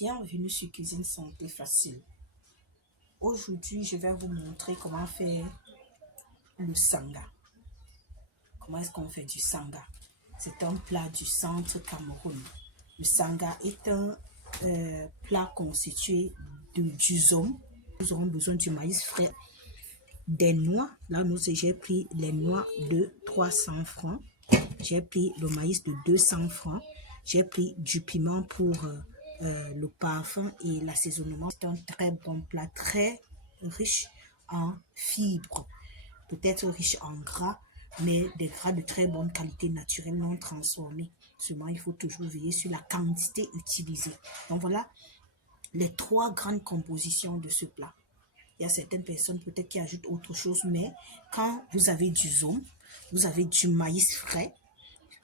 Bienvenue sur Cuisine Santé Facile. Aujourd'hui, je vais vous montrer comment faire le sanga. Comment est-ce qu'on fait du sanga? C'est un plat du centre Cameroun. Le sanga est un plat constitué du zom. Nous aurons besoin du maïs frais, des noix. Là, j'ai pris les noix de 300 francs. J'ai pris le maïs de 200 francs. J'ai pris du piment pour le parfum et l'assaisonnement. C'est un très bon plat, très riche en fibres. Peut-être riche en gras, mais des gras de très bonne qualité naturelle, non transformés. Seulement, il faut toujours veiller sur la quantité utilisée. Donc voilà les 3 grandes compositions de ce plat. Il y a certaines personnes peut-être qui ajoutent autre chose, mais quand vous avez du zom, vous avez du maïs frais,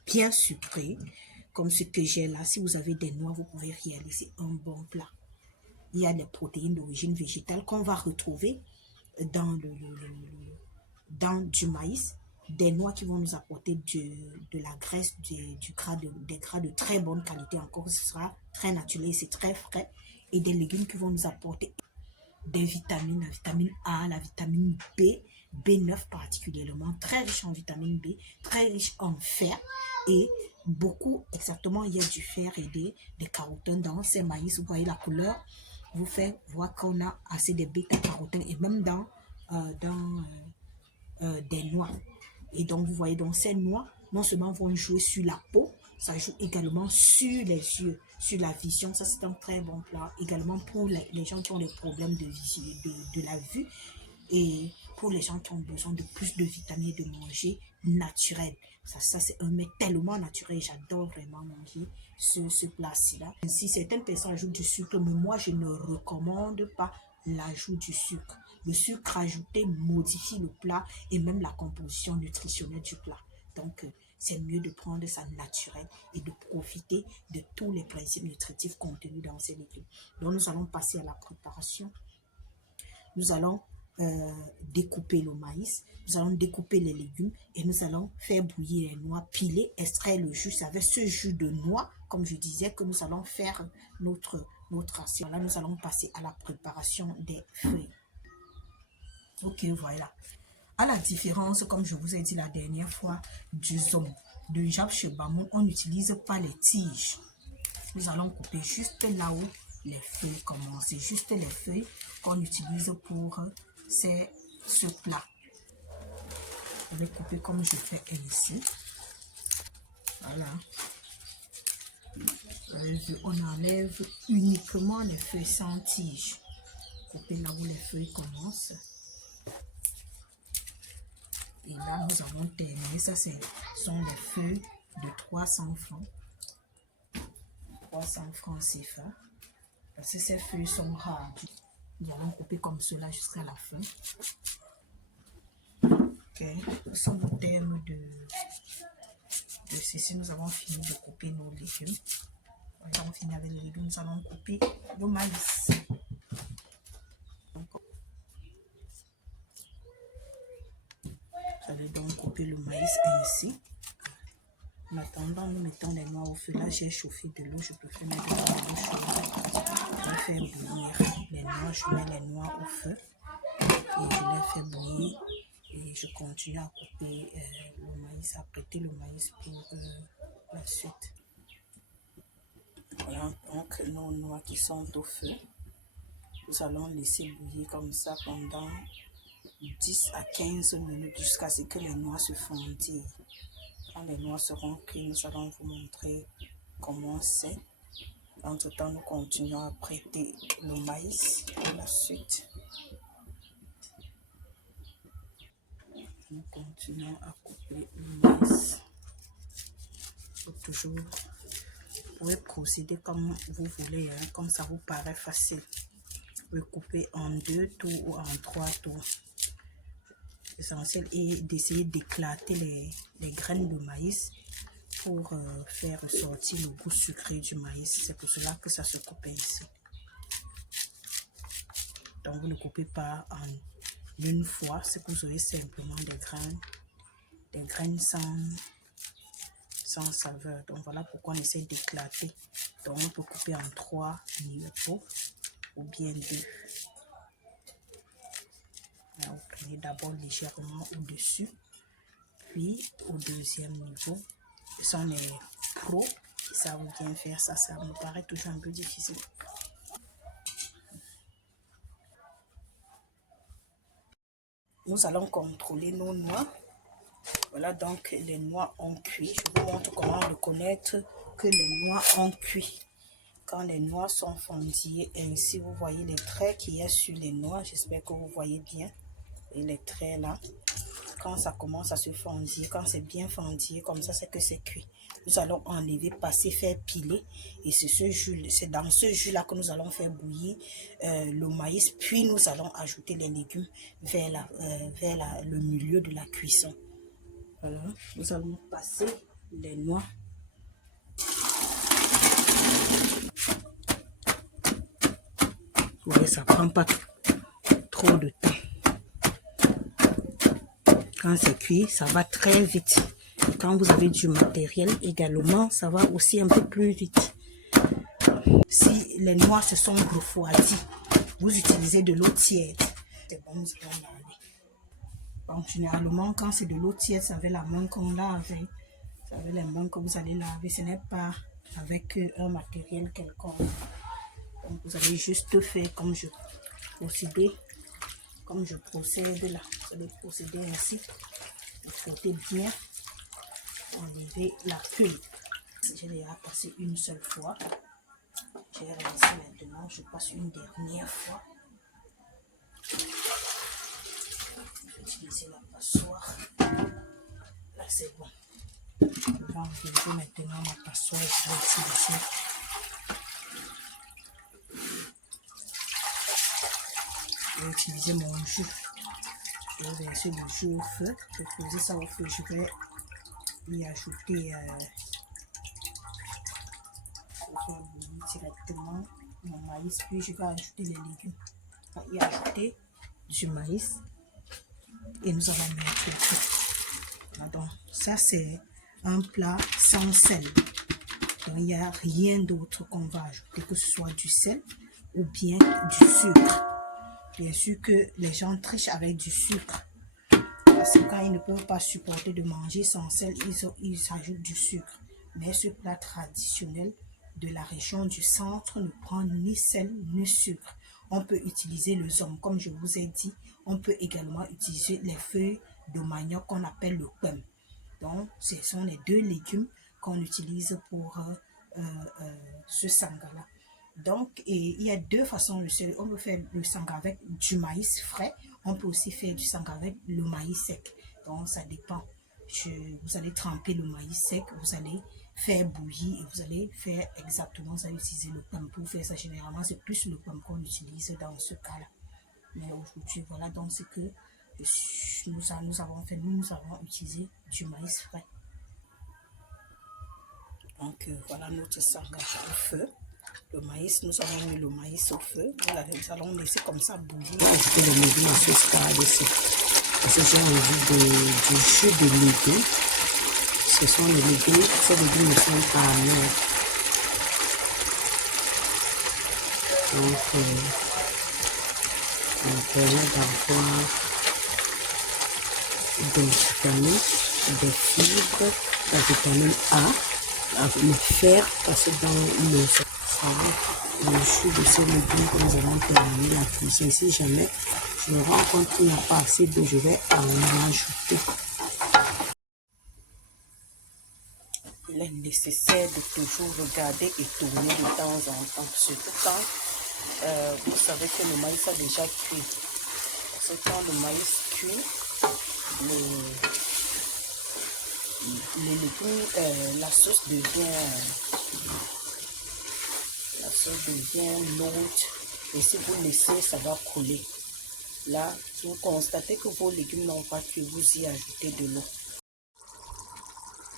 bien sucré, comme ce que j'ai là. Si vous avez des noix, vous pouvez réaliser un bon plat. Il y a des protéines d'origine végétale qu'on va retrouver dans du maïs, des noix qui vont nous apporter de la graisse, des gras de très bonne qualité encore, ce sera très naturel, c'est très frais, et des légumes qui vont nous apporter des vitamines, la vitamine A, la vitamine B, B9 particulièrement, très riche en vitamine B, très riche en fer et beaucoup, exactement, il y a du fer et des carotènes dans ces maïs. Vous voyez la couleur, vous faites voir qu'on a assez de bêta-carotènes et même dans des noix. Et donc, vous voyez, donc ces noix, non seulement vont jouer sur la peau, ça joue également sur les yeux, sur la vision. Ça, c'est un très bon plat. Également pour les gens qui ont des problèmes de la vue et pour les gens qui ont besoin de plus de vitamines et de manger naturel. Ça c'est un mets tellement naturel. J'adore vraiment manger ce plat-ci. Si certaines personnes ajoutent du sucre, mais moi, je ne recommande pas l'ajout du sucre. Le sucre ajouté modifie le plat et même la composition nutritionnelle du plat. Donc, c'est mieux de prendre ça naturel et de profiter de tous les principes nutritifs contenus dans ces légumes. Donc, nous allons passer à la préparation. Nous allons découper le maïs, nous allons découper les légumes et nous allons faire bouillir les noix, piler, extraire le jus. C'est avec ce jus de noix, comme je disais, que nous allons faire notre assiette. Là, nous allons passer à la préparation des feuilles. Ok, voilà. À la différence, comme je vous ai dit la dernière fois, du zom, de Jab chez Bamoun, on n'utilise pas les tiges. Nous allons couper juste là où les feuilles commencent. C'est juste les feuilles qu'on utilise pour ce plat. Je vais couper comme je fais ici. Voilà. On enlève uniquement les feuilles sans tige. Couper là où les feuilles commencent. Et là, nous avons terminé. Ça, ce sont les feuilles de 300 francs. 300 francs CFA. Parce que ces feuilles sont rares. Nous allons couper comme cela jusqu'à la fin. Ok. Nous sommes au terme de ceci. Nous avons fini de couper nos légumes. Nous avons fini avec les légumes. Nous allons couper le maïs. J'allais donc couper le maïs ainsi. En attendant, nous mettons les noix au feu. Là, j'ai chauffé de l'eau. Je préfère mettre de l'eau chaude. Je vais faire bouillir les noix. Je mets les noix au feu. Et je les fais bouillir. Et je continue à couper le maïs, à prêter le maïs pour la suite. Voilà donc nos noix qui sont au feu. Nous allons laisser bouillir comme ça pendant 10 à 15 minutes jusqu'à ce que les noix se fondent. Quand les noix seront cuites, nous allons vous montrer comment c'est. Entre-temps, nous continuons à prêter le maïs pour la suite. Nous continuons à couper le maïs. Toujours, vous pouvez procéder comme vous voulez, hein, comme ça vous paraît facile. Vous pouvez couper en 2 tours ou en 3 tours. L'essentiel est d'essayer d'éclater les graines de maïs pour faire ressortir le goût sucré du maïs. C'est pour cela que ça se coupe ici. Donc vous ne coupez pas en une fois, c'est que vous aurez simplement des graines sans sans saveur. Donc voilà pourquoi on essaie d'éclater. Donc on peut couper en 3 niveaux ou bien 2. Vous prenez d'abord légèrement au-dessus, puis au deuxième niveau. Si on est pro, ça veut bien faire ça, ça me paraît toujours un peu difficile. Nous allons contrôler nos noix. Voilà donc les noix ont cuit. Je vous montre comment reconnaître que les noix ont cuit. Quand les noix sont fondillées, ainsi vous voyez les traits qu'il y a sur les noix. J'espère que vous voyez bien. Et les traits là, quand ça commence à se fondiller, quand c'est bien fondillé comme ça, c'est que c'est cuit. Nous allons enlever, passer, faire piler. Et c'est dans ce jus-là que nous allons faire bouillir le maïs. Puis nous allons ajouter les légumes vers le milieu de la cuisson. Voilà, nous allons passer les noix. Vous voyez, ça ne prend pas trop de temps. Quand c'est cuit, ça va très vite. Quand vous avez du matériel également, ça va aussi un peu plus vite. Si les noix se sont refroidies, vous utilisez de l'eau tiède. C'est bon, nous allons laver. Donc, généralement, quand c'est de l'eau tiède, c'est avec la main qu'on lave. C'est avec les mains que vous allez laver. Ce n'est pas avec un matériel quelconque. Donc, vous allez juste faire comme je procède là. Vous allez procéder ainsi. Vous frottez bien. Enlever la pulpe. J'ai déjà passé une seule fois. J'ai rincé maintenant. Je passe une dernière fois. Je vais utiliser la passoire. Là, c'est bon. Je vais enlever maintenant ma passoire. Je vais utiliser. Je vais utiliser mon jus. Je vais verser le jus au feu. Je vais poser ça au feu. Je vais y ajouter directement mon maïs. Puis je vais ajouter les légumes. Je vais y ajouter du maïs. Et nous allons mettre le feu. Donc, ça, c'est un plat sans sel. Donc, il n'y a rien d'autre qu'on va ajouter, que ce soit du sel ou bien du sucre. Bien sûr que les gens trichent avec du sucre. Parce que quand ils ne peuvent pas supporter de manger sans sel, ils ajoutent du sucre. Mais ce plat traditionnel de la région du centre ne prend ni sel ni sucre. On peut utiliser le zom, comme je vous ai dit. On peut également utiliser les feuilles de manioc qu'on appelle le pem. Donc, ce sont les deux légumes qu'on utilise pour ce sanga-là. Donc, il y a deux façons de faire. On peut faire le sanga avec du maïs frais. On peut aussi faire du sanga avec le maïs sec. Donc, ça dépend. Vous allez tremper le maïs sec, vous allez faire bouillir et vous allez faire exactement, vous allez utiliser le pain pour faire ça. Généralement, c'est plus le pain qu'on utilise dans ce cas-là. Mais aujourd'hui, voilà, donc c'est que nous avons utilisé du maïs frais. Donc, voilà notre sanga au feu. Le maïs, nous avons mis le maïs au feu. Nous allons laisser comme ça bouillir. Ajouter les légumes à ce stade-ci. Parce que j'ai envie du jus de légumes. Ce sont les légumes, ces légumes ne sont pas amers. Donc, on permet d'avoir des vitamines, des fibres, la vitamine A, le fer, parce que dans le jus de ces légumes que nous allons terminer la cuisson. Si jamais je me rends compte qu'il n'y a pas assez d'eau, je vais en ajouter. Il est nécessaire de toujours regarder et tourner de temps en temps, surtout quand vous savez que le maïs a déjà cuit. Parce que quand le maïs cuit, les légumes, la sauce devient lourde. Et si vous laissez, ça va couler. Là, si vous constatez que vos légumes n'ont pas cuit, vous y ajoutez de l'eau.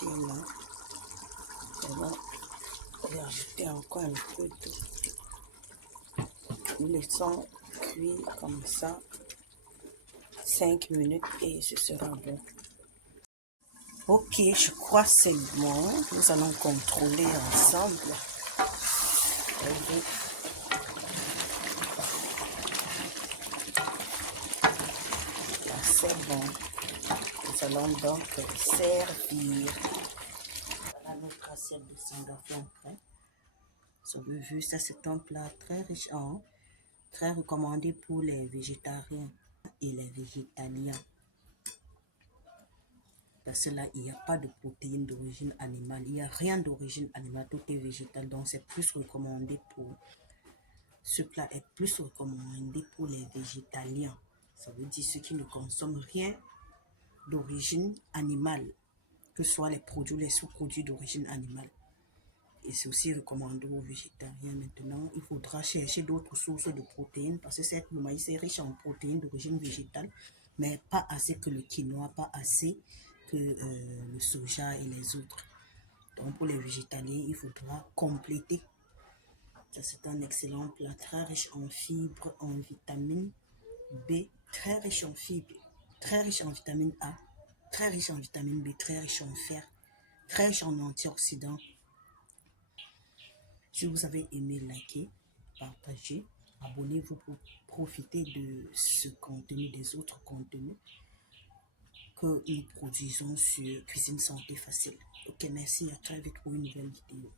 Et là, on va ajouter encore un peu d'eau. Nous laissons cuire comme ça 5 minutes et ce sera bon. Ok, je crois que c'est bon. Nous allons contrôler ensemble. Là, c'est bon. Nous allons donc servir. Voilà notre assiette de sandafon prêt. Vous avez vu, ça c'est un plat très riche en, très recommandé pour les végétariens et les végétaliens. Parce que là, il n'y a pas de protéines d'origine animale. Il n'y a rien d'origine animale, tout est végétal. Donc, c'est plus recommandé pour... Ce plat est plus recommandé pour les végétaliens. Ça veut dire ceux qui ne consomment rien d'origine animale, que ce soit les produits, les sous-produits d'origine animale. Et c'est aussi recommandé aux végétariens. Maintenant, il faudra chercher d'autres sources de protéines parce que certes, le maïs est riche en protéines d'origine végétale, mais pas assez que le quinoa, pas assez que le soja et les autres. Donc, pour les végétaliens, il faudra compléter. Ça, c'est un excellent plat très riche en fibres, en vitamine B, très riche en fibres, très riche en vitamine A, très riche en vitamine B, très riche en fer, très riche en antioxydants. Si vous avez aimé, likez, partagez, abonnez-vous pour profiter de ce contenu, des autres contenus que nous produisons sur Cuisine Santé Facile. Ok, merci, à très vite pour une nouvelle vidéo.